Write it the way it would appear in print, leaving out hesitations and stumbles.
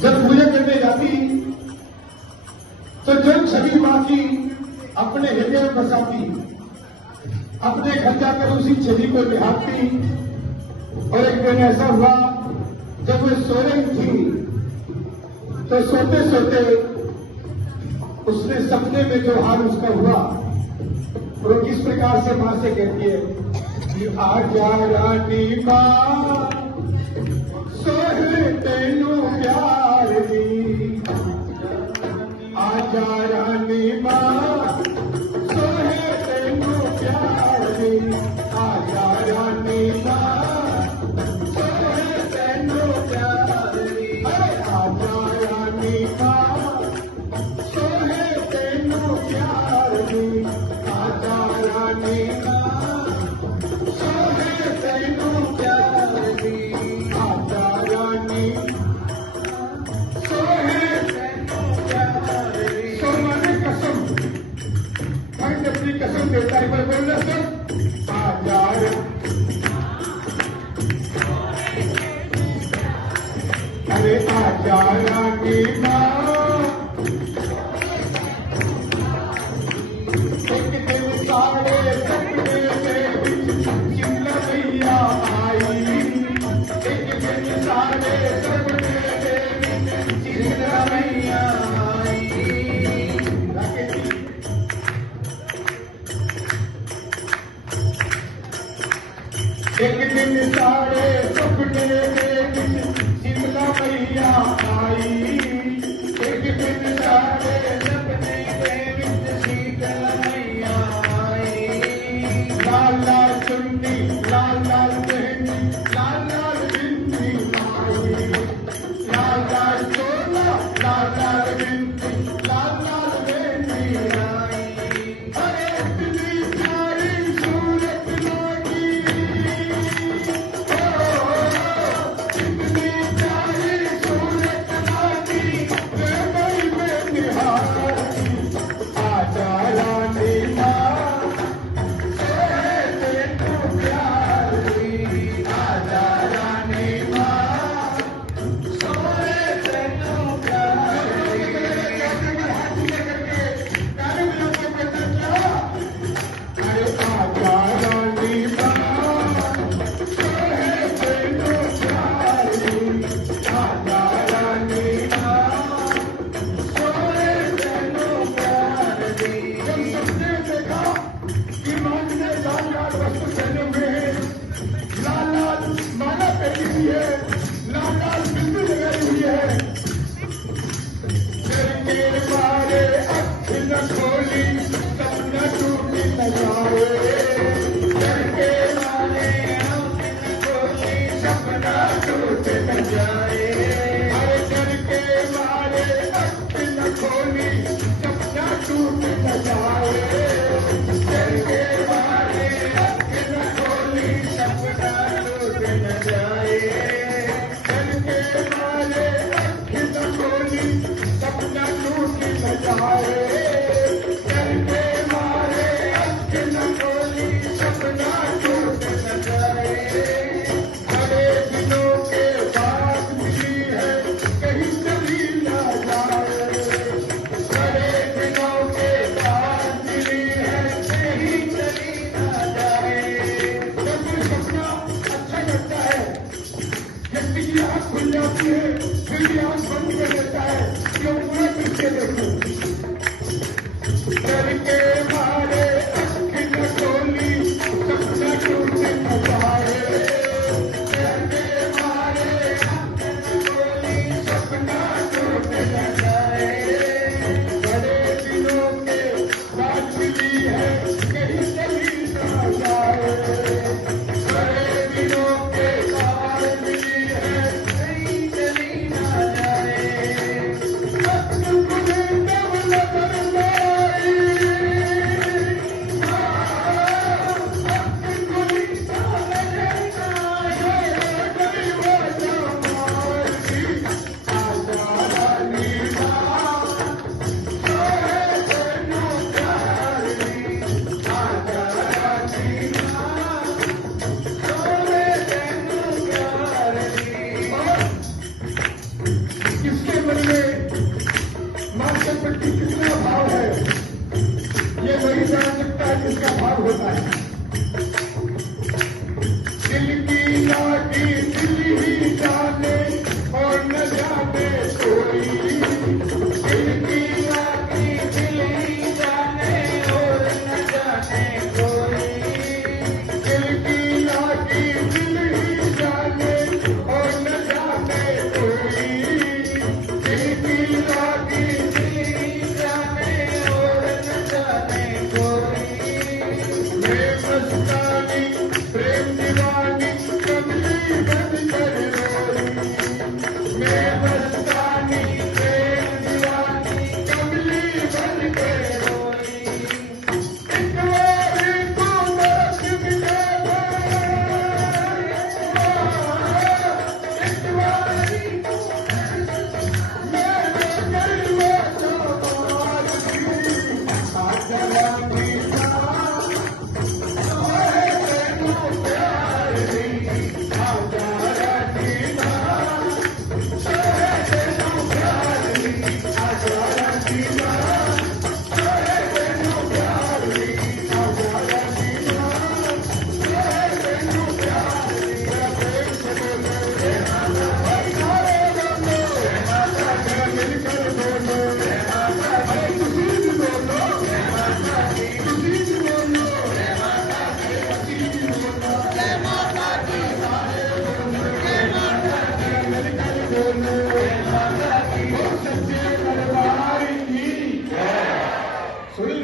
जब पूजा करने जाती तो जो छवि मां की अपने हृदय में बसाती, अपने घर जाकर उसी छवि को निहारती। और एक दिन ऐसा हुआ जब वो सो रही थी तो सोते सोते उसने सपने में जो हाल उसका हुआ वो किस प्रकार से मां से कहती है कि आजा रानी मां सोहे तेनू प्यार दी, आजा रानी मां सोहे तेनू प्यार दी, आजा रानी मां सोहे तेनू प्यार दी, आजा रानी मां सोहे तेनू प्यार दी, आजा रानी मां सोहे तेनू प्यार दी, आजा रानी सोहे तेनू प्यार दी। सो माने कसम, मैं अपनी कसम देता है, पर बोलना सब आजा अरे आजा रानी मां। एक दिन सारे सपने में शिमला मैया आई, एक दिन सारे सपने में शिमला मैया आई। एक दिन सारे सपने में शिमला मैया आई, एक दिन सारे सपने में शीतला मैया आई। लाल लाल चुन्नी लाल लाल पहनी लाल लाल बिंदी आई, लाल लाल चोला लाल लाल बिंदी लाल लाल बिंदी आई। अरे इतनी प्यारी सूरत लागी, इतनी प्यारी सूरत लागी, गई में निहारी। आजा रानी मां सोहे तेनू प्यार दी, आजा रानी मां सोहे तेनू प्यार दी। अरे आजा रानी मां सोहे तेनू प्यार दी, आजा रानी मां सोहे तेनू प्यार दी। जब सबने देखा कि मां ने लाल लाल वस्त्र पहने हुए हैं, लाल लाल माला पहनी हुई है, लाल लाल बिंदी लगाई हुई है, डर के मारे अख न खोली सपना टूट न जाए, डर के मारे अख न खोली सपना टूट न जाए। अरे डर के मारे अख न खोली सपना टूट न जाए, डर के मारे अख न खोली सपना टूट न जाए, डर के मारे अख न खोली सपना टूट न जाए, डर के मारे अख न खोली सपना टूट न जाए। बड़े दिनों के बाद मिली है कहीं चली ना जाए, बड़े दिनों के बाद मिली है कहीं चली ना जाए। जब कोई सपना अच्छा लगता है, व्यक्ति की आंख खुल जाती है, फिर भी आंख बंद कर देता है, क्यों मैं पीछे देखूं। डर के मारे अख न खोली सपना टूट न जाए, डर के मारे अख न खोली सपना टूट न जाए। बड़े दिनों के बाद मिली है कहीं चली ना जाए, बड़े दिनों के बाद मिली है कहीं चली ना जाए। मुझे कब नजर आई लागी दिल ही जाने और न जाने